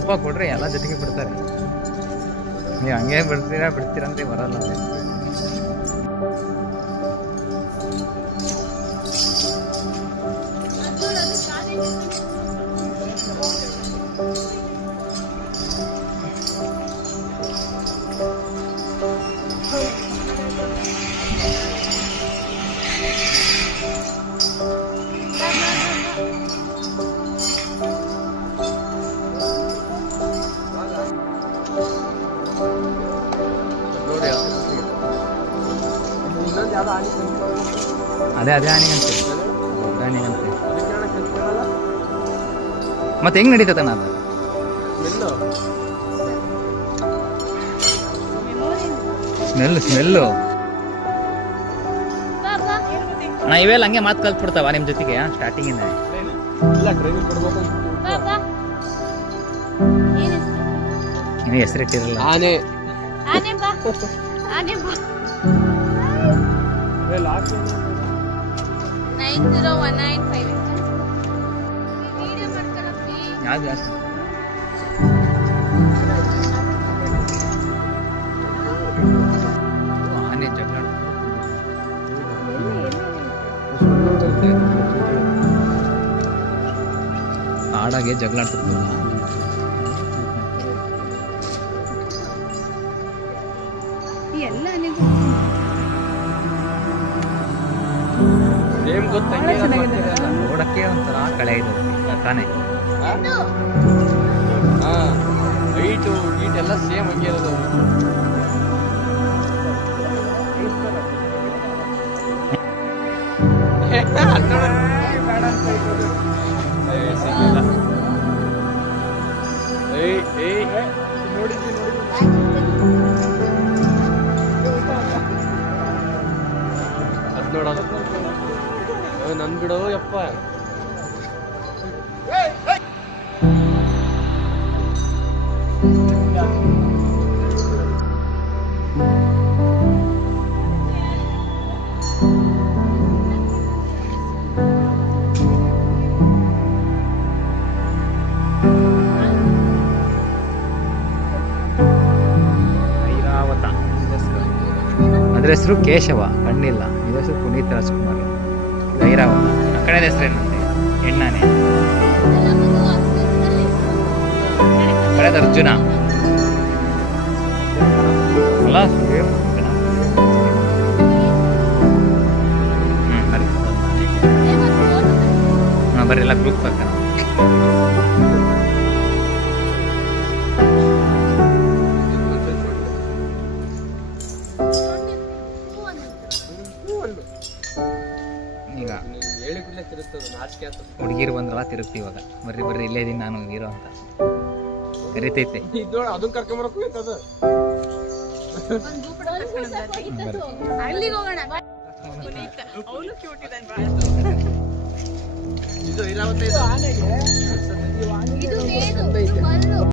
ರೂಪಾಯಿ ಕೊಡ್ರಿ ಎಲ್ಲ ಜೊತೆಗೆ ಬಿಡ್ತಾರೆ. ನೀವು ಹಂಗೆ ಬಿಡ್ತೀರಂತೆ ಬರಲ್ಲ. ಅದೇ ಆನೆಗಂತೆ ಮತ್ತೆ ಹೆಂಗ್ ನಡೀತತಣ್ಣ ಅದು? ಸ್ಮೆಲ್ಲು ಅಣ್ಣ ಇವೆಲ್ಲ ಹಂಗೆ ಮಾತು ಕಲ್ತ್ಬಿಡ್ತಾವ ನಿಮ್ಮ ಜೊತೆಗೆ ಸ್ಟಾರ್ಟಿಂಗಿಂದ? ಇನ್ನು ಹೆಸರಿಟ್ಟಿರಲ್ಲ. ಆನೆ ಜಗಳ ಆಡಾಗೆ ಜಗಳಾಡ್ತಿರ್ತಿಲ್ಲ. ನೋಡಕ್ಕೆ ಒಂಥರ ಕಳೆ ಇದೆ ತಾನೇ. ಹೈಟು ಎಲ್ಲ ಸೇಮ್ ಹಂಗೆ ಇರೋದು. ನೋಡೋದು ನನ್ ಬಿಡೋ ಯಪ್ಪ. ಅದ್ರ ಹೆಸರು ಕೇಶವ, ಕಣ್ಣಿಲ್ಲ. ಇದ್ರ ಹೆಸರು ಪುನೀತ್ ರಾಜ್ಕುಮಾರ್. ಇದು ಐರಾವತ. ಆ ಕಡೆ ಹೆಸರು ಏನಂತೆ? ಎಣ್ಣಾನೆ. ಕಡೆದ ಅರ್ಜುನ ಅಲ್ಲ? ಬರ್ರಿ ಎಲ್ಲ ಗ್ರೂಪ್ ಹಾಕೋಣ. ಈಗ ಹುಡುಗಿರು ಬಂದ್ರಲ್ಲ ತಿರುಗ್ತಿ ಇವಾಗ. ಬರ್ರಿ ಇಲ್ಲೇ ಇದೀನಿ ನಾನು ಹೀರೋ ಅಂತ ಕರಿತೈತೆ. ಇದು